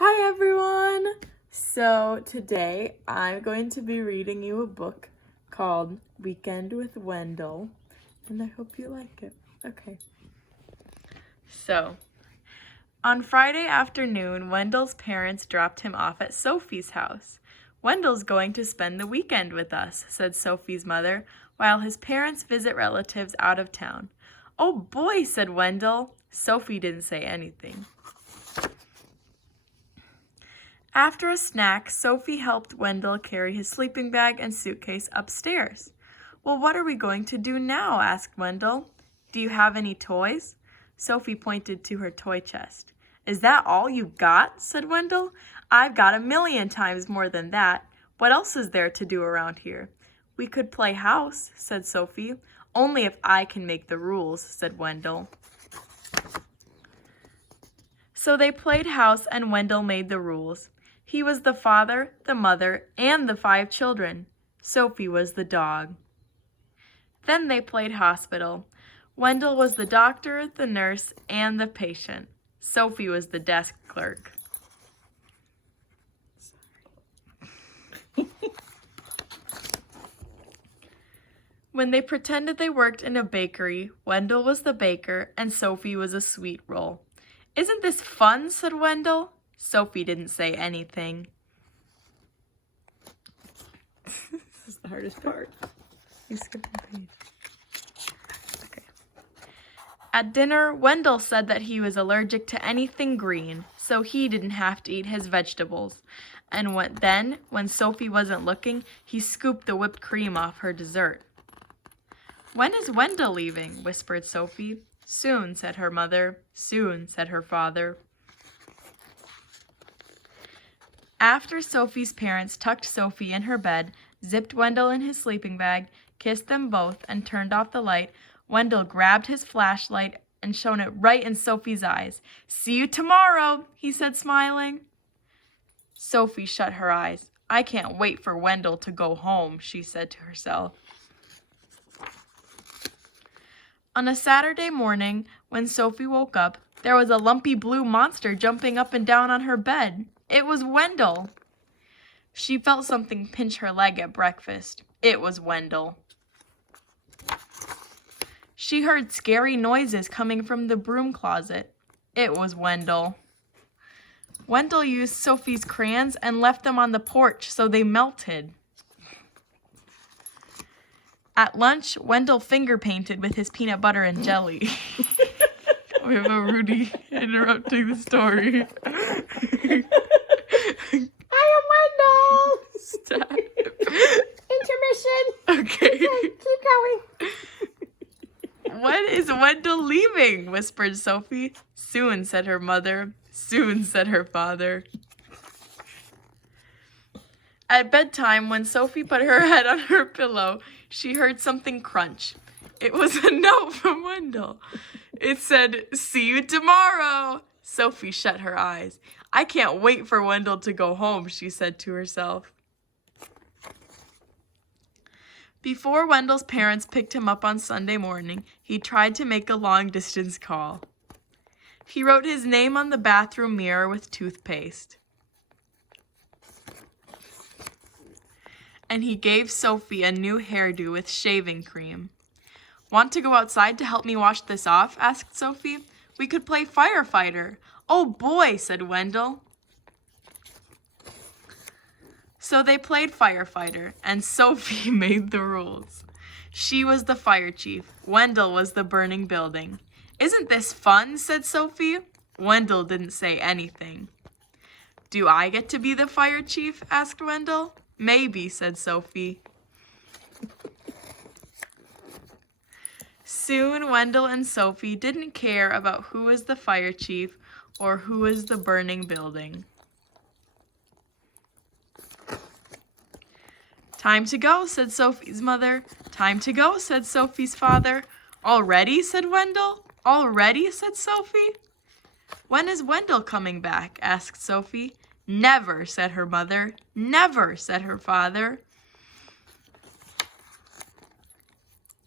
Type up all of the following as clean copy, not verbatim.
Hi everyone! So today I'm going to be reading you a book called Weekend with Wendell, and I hope you like it. Okay. So, on Friday afternoon, Wendell's parents dropped him off at Sophie's house. "Wendell's going to spend the weekend with us," said Sophie's mother, while his parents visit relatives out of town. "Oh boy," said Wendell. Sophie didn't say anything. After a snack, Sophie helped Wendell carry his sleeping bag and suitcase upstairs. "Well, what are we going to do now?" asked Wendell. "Do you have any toys?" Sophie pointed to her toy chest. "Is that all you've got?" said Wendell. "I've got 1,000,000 times more than that. What else is there to do around here?" "We could play house," said Sophie. "Only if I can make the rules," said Wendell. So they played house and Wendell made the rules. He was the father, the mother, and the 5 children. Sophie was the dog. Then they played hospital. Wendell was the doctor, the nurse, and the patient. Sophie was the desk clerk. When they pretended they worked in a bakery, Wendell was the baker and Sophie was a sweet roll. "Isn't this fun?" said Wendell. Sophie didn't say anything. This is the hardest part. You skipped a page. Okay. At dinner, Wendell said that he was allergic to anything green, so he didn't have to eat his vegetables. And when Sophie wasn't looking, he scooped the whipped cream off her dessert. "When is Wendell leaving?" whispered Sophie. "Soon," said her mother. "Soon," said her father. After Sophie's parents tucked Sophie in her bed, zipped Wendell in his sleeping bag, kissed them both, and turned off the light, Wendell grabbed his flashlight and shone it right in Sophie's eyes. "See you tomorrow," he said, smiling. Sophie shut her eyes. "I can't wait for Wendell to go home," she said to herself. On a Saturday morning, when Sophie woke up, there was a lumpy blue monster jumping up and down on her bed. It was Wendell. She felt something pinch her leg at breakfast. It was Wendell. She heard scary noises coming from the broom closet. It was Wendell. Wendell used Sophie's crayons and left them on the porch so they melted. At lunch, Wendell finger painted with his peanut butter and jelly. We have a Rudy interrupting the story. I am Wendell! Stop. Intermission! Okay. Keep going. "When is Wendell leaving?" whispered Sophie. "Soon," said her mother. "Soon," said her father. At bedtime, when Sophie put her head on her pillow, she heard something crunch. It was a note from Wendell. It said, "See you tomorrow." Sophie shut her eyes. "I can't wait for Wendell to go home," she said to herself. Before Wendell's parents picked him up on Sunday morning, he tried to make a long-distance call. He wrote his name on the bathroom mirror with toothpaste. And he gave Sophie a new hairdo with shaving cream. "Want to go outside to help me wash this off?" asked Sophie. "We could play firefighter." "Oh boy," said Wendell. So they played firefighter, and Sophie made the rules. She was the fire chief. Wendell was the burning building. "Isn't this fun?" said Sophie. Wendell didn't say anything. "Do I get to be the fire chief?" asked Wendell. "Maybe," said Sophie. Soon Wendell and Sophie didn't care about who was the fire chief or who was the burning building. "Time to go," said Sophie's mother. "Time to go," said Sophie's father. "Already?" said Wendell. "Already?" said Sophie. "When is Wendell coming back?" asked Sophie. "Never," said her mother. "Never," said her father.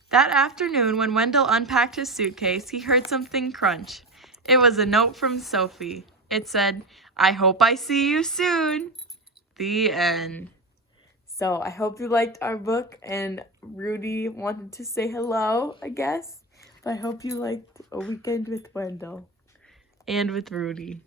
That afternoon, when Wendell unpacked his suitcase, he heard something crunch. It was a note from Sophie. it said, "I hope I see you soon." The end. So I hope you liked our book, and Rudy wanted to say hello, I guess. But I hope you liked A Weekend with Wendell. And with Rudy.